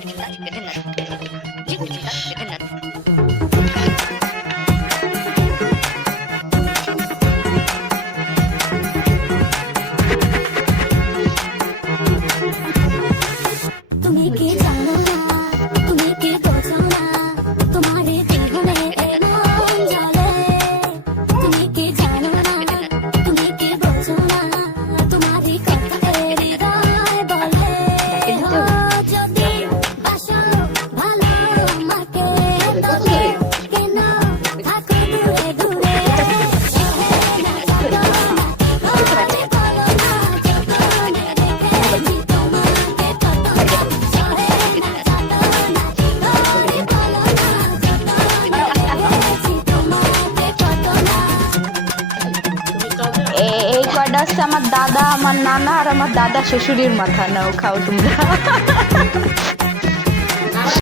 तुम्हें के जानो ना, तुम्हें के तो जाना, तुम्हारे दिल में नाम जाले। तुम्हें के जानो ना, तुम्हें के बोझो ना, तुम्हारी कथा तेरी राय बोले। जो दिन बाशो भालो माके तोले के ना थाको दूरे दूरे। ना जानो ना, तुम्हारे बोलो ना, जगने देखे जी तुम्हारे कतो ना। এই কয়টা হচ্ছে আমার দাদা, আমার নানা আর আমার দাদা শ্বশুরের মাথা। নাও খাও তোমরা।